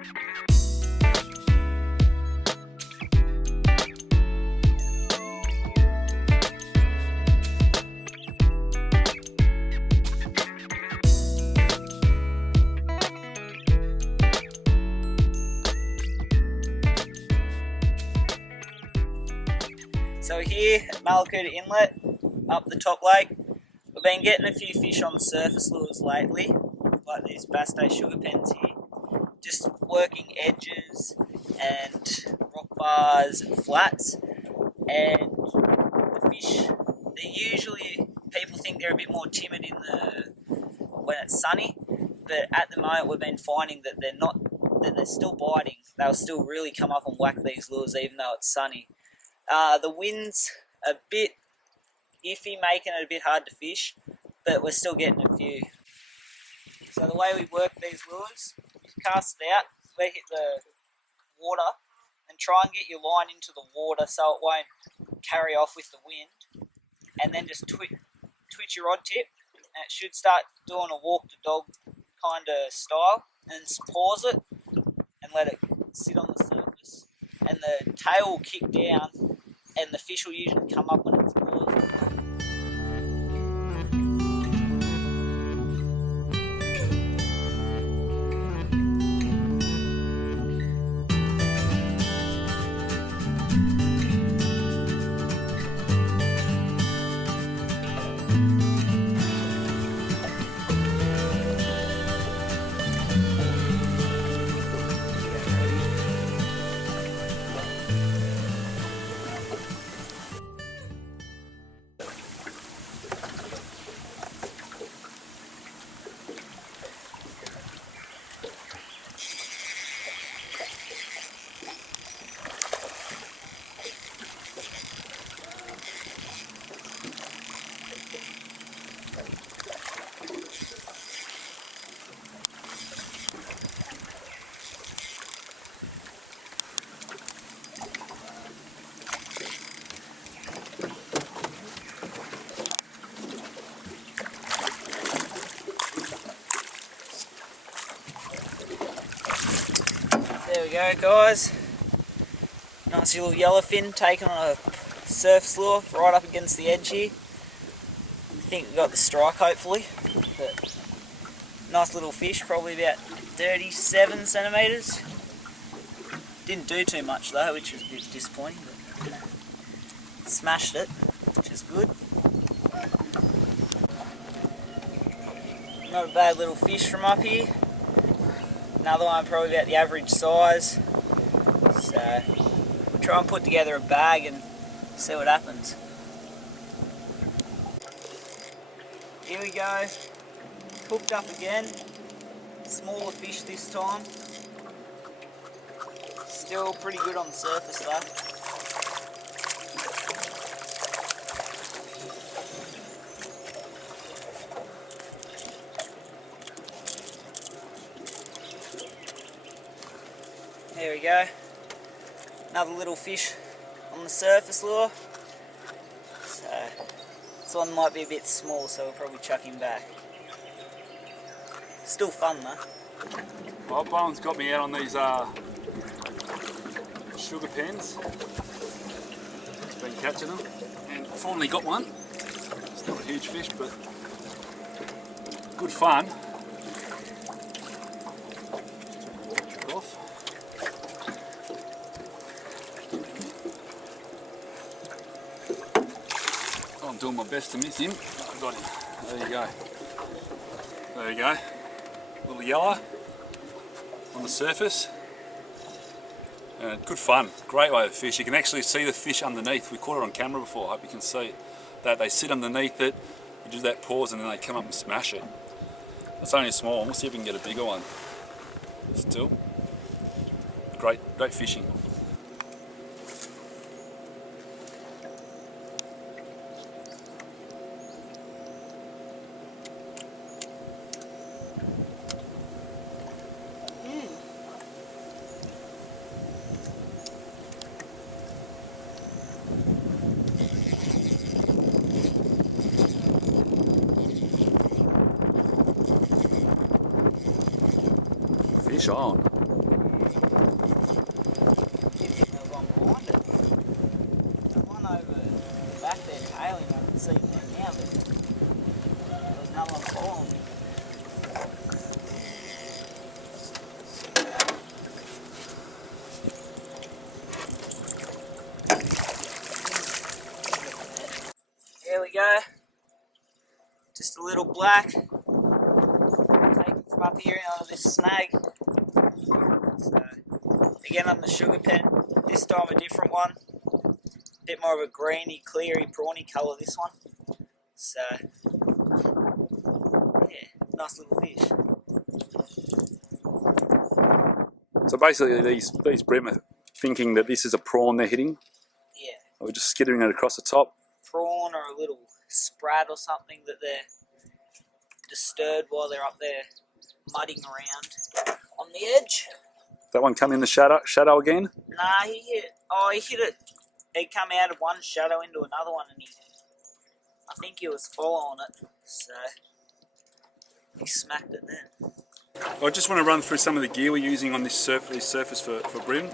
So here at Mallacoota Inlet, up the top lake, we've been getting a few fish on surface lures lately, like these Bassday Sugapens here. Just working edges and rock bars and flats, and the fish, people think they're a bit more timid when it's sunny, but at the moment we've been finding that they're still biting. They'll still really come up and whack these lures even though it's sunny. The wind's a bit iffy, making it a bit hard to fish, but we're still getting a few. So the way we work these lures, you cast it out, let it hit the water, and try and get your line into the water so it won't carry off with the wind, and then just twitch your rod tip, and it should start doing a walk the dog kind of style, and pause it and let it sit on the surface, and the tail will kick down and the fish will usually come up when it's paused. There we go, guys. Nice little yellowfin taken on a surface lure right up against the edge here. I think we got the strike hopefully. But nice little fish, probably about 37 centimetres. Didn't do too much though, which was a bit disappointing, but smashed it, which is good. Not a bad little fish from up here. Another one probably about the average size. So we'll try and put together a bag and see what happens. Here we go. Hooked up again. Smaller fish this time. Still pretty good on the surface though. There we go. Another little fish on the surface lure. So this one might be a bit small, so we'll probably chuck him back. Still fun though. Well, Bowen's got me out on these sugar pens. Just been catching them, and finally got one. It's not a huge fish, but good fun. Trick off. I'm doing my best to miss him. I got him. There you go. There you go. Little yellow on the surface. Good fun. Great way to fish. You can actually see the fish underneath. We caught it on camera before. I hope you can see that. They sit underneath it, we do that pause, and then they come up and smash it. It's only a small one. We'll see if we can get a bigger one. Still, great fishing. Fish on. little black. Take it from up here onto this snag. So, again on the Sugapen, this time a different one. Bit more of a greeny, cleary, prawny colour this one. So, yeah, nice little fish. So basically these bream are thinking that this is a prawn they're hitting. Yeah. We're just skittering it across the top. Prawn or a little sprat or something that they're disturbed while they're up there mudding around on the edge. That one come in the shadow again? Nah, he hit it. He come out of one shadow into another one, and I think he was following it, so he smacked it then. I just want to run through some of the gear we're using on this surface for bream.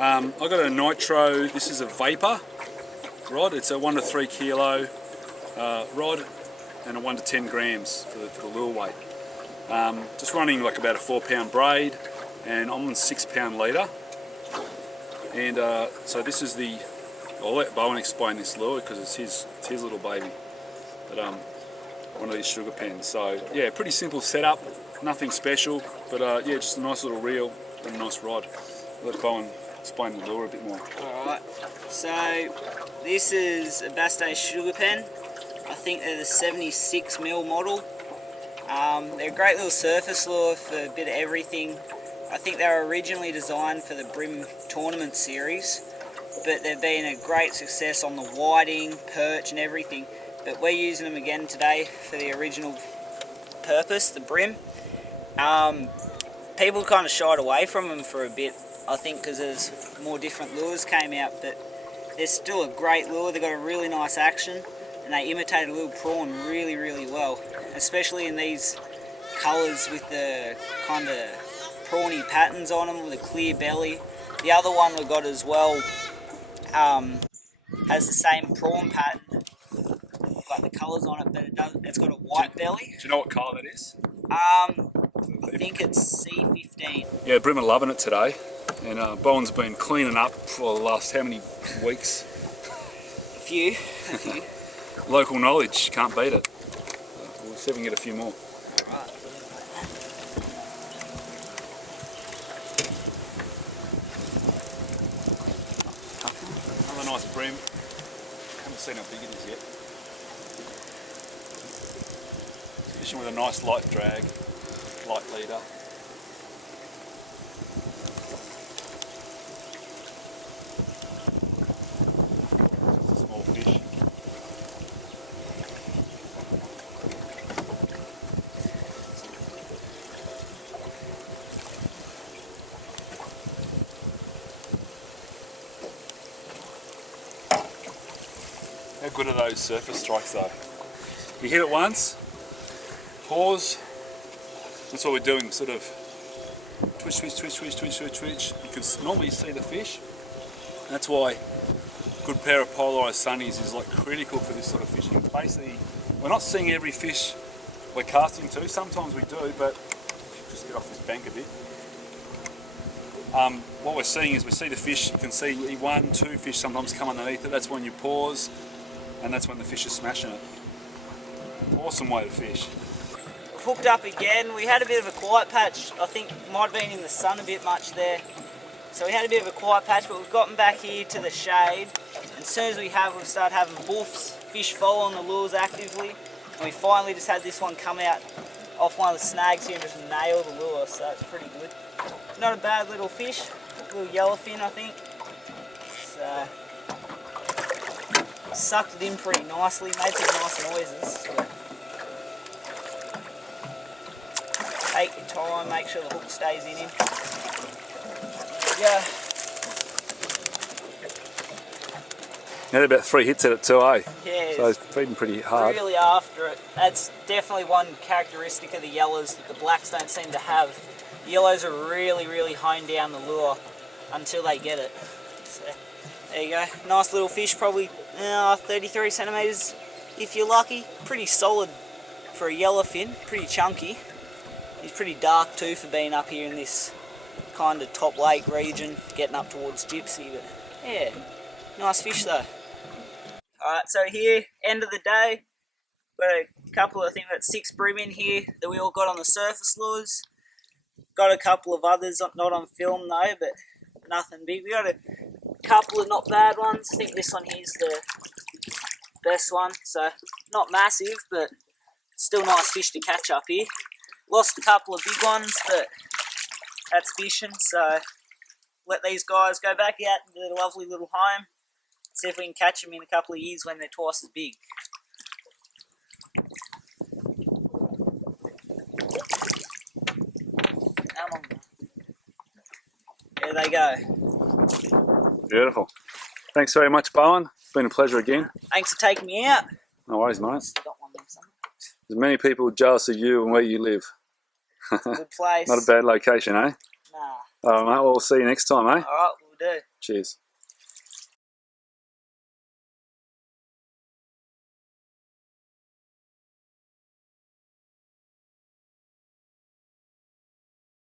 I've got a nitro. This is a vapor rod. It's a 1 to 3 kilo rod and a 1 to 10 grams for the lure weight. Just running like about a 4-pound braid, and I'm on 6-pound leader. And so this is the. I'll let Bowen explain this lure because it's his little baby. But one of these Sugapens. So yeah, pretty simple setup, nothing special. But yeah, just a nice little reel and a nice rod. I'll let Bowen explain the lure a bit more. Alright, so this is a Bassday Sugapen. I think they're the 76mm model. They're a great little surface lure for a bit of everything. I think they were originally designed for the Bream tournament series, but they've been a great success on the whiting, perch and everything. But we're using them again today for the original purpose, the Bream. People kind of shied away from them for a bit, I think, because there's more different lures came out, but they're still a great lure. They've got a really nice action, and they imitate a little prawn really, really well, especially in these colours with the kind of prawny patterns on them, with a clear belly. The other one we've got as well has the same prawn pattern, like the colours on it, but it's got a white belly. Do you know what colour that is? I think it's C15. Yeah, bream are loving it today, and Bowen's been cleaning up for the last how many weeks? A few. Local knowledge, can't beat it. We'll see if we can get a few more. Right. Another nice bream. Haven't seen how big it is yet. Fishing with a nice light drag, light leader. It's a small fish. How good are those surface strikes though? You hit it once, pause, that's what we're doing, sort of twitch, twitch, twitch, twitch, twitch, twitch, twitch. You can normally see the fish. That's why a good pair of polarized sunnies is like critical for this sort of fishing. Basically, we're not seeing every fish we're casting to, sometimes we do, but just get off this bank a bit. What we're seeing is we see the fish, you can see 1, 2 fish sometimes come underneath it, that's when you pause, and that's when the fish is smashing it. Awesome way to fish. Hooked up again. We had a bit of a quiet patch. I think might have been in the sun a bit much there. So we had a bit of a quiet patch, but we've gotten back here to the shade. And as soon as we've started having boofs, fish following the lures actively. And we finally just had this one come out off one of the snags here and just nail the lure, so it's pretty good. Not a bad little fish, a little yellowfin I think. So, sucked it in pretty nicely, made some nice noises. Take your time, make sure the hook stays in him. There we go. Had about 3 hits at it too, eh? Yeah, so it's feeding pretty hard. Really after it. That's definitely one characteristic of the yellows that the blacks don't seem to have. The yellows are really, really honed down the lure until they get it. So, there you go. Nice little fish, probably 33 centimetres if you're lucky. Pretty solid for a yellowfin, pretty chunky. He's pretty dark too for being up here in this kind of top lake region, getting up towards Gypsy, but yeah, nice fish though. Alright, so here, end of the day, got a couple of, I think that's 6 bream in here that we all got on the surface lures. Got a couple of others, not on film though, but nothing big. We got a couple of not bad ones. I think this one here's the best one, so not massive, but still nice fish to catch up here. Lost a couple of big ones, but that's fishing, so let these guys go back out to their lovely little home. See if we can catch them in a couple of years when they're twice as big. Come on. There they go. Beautiful. Thanks very much, Bowen. It's been a pleasure again. Thanks for taking me out. No worries, mate. Got one there somewhere. There's many people jealous of you and where you live. Good place. Not a bad location, eh? Nah. All right, mate. Well, we'll see you next time, eh? Alright, we'll do. Cheers.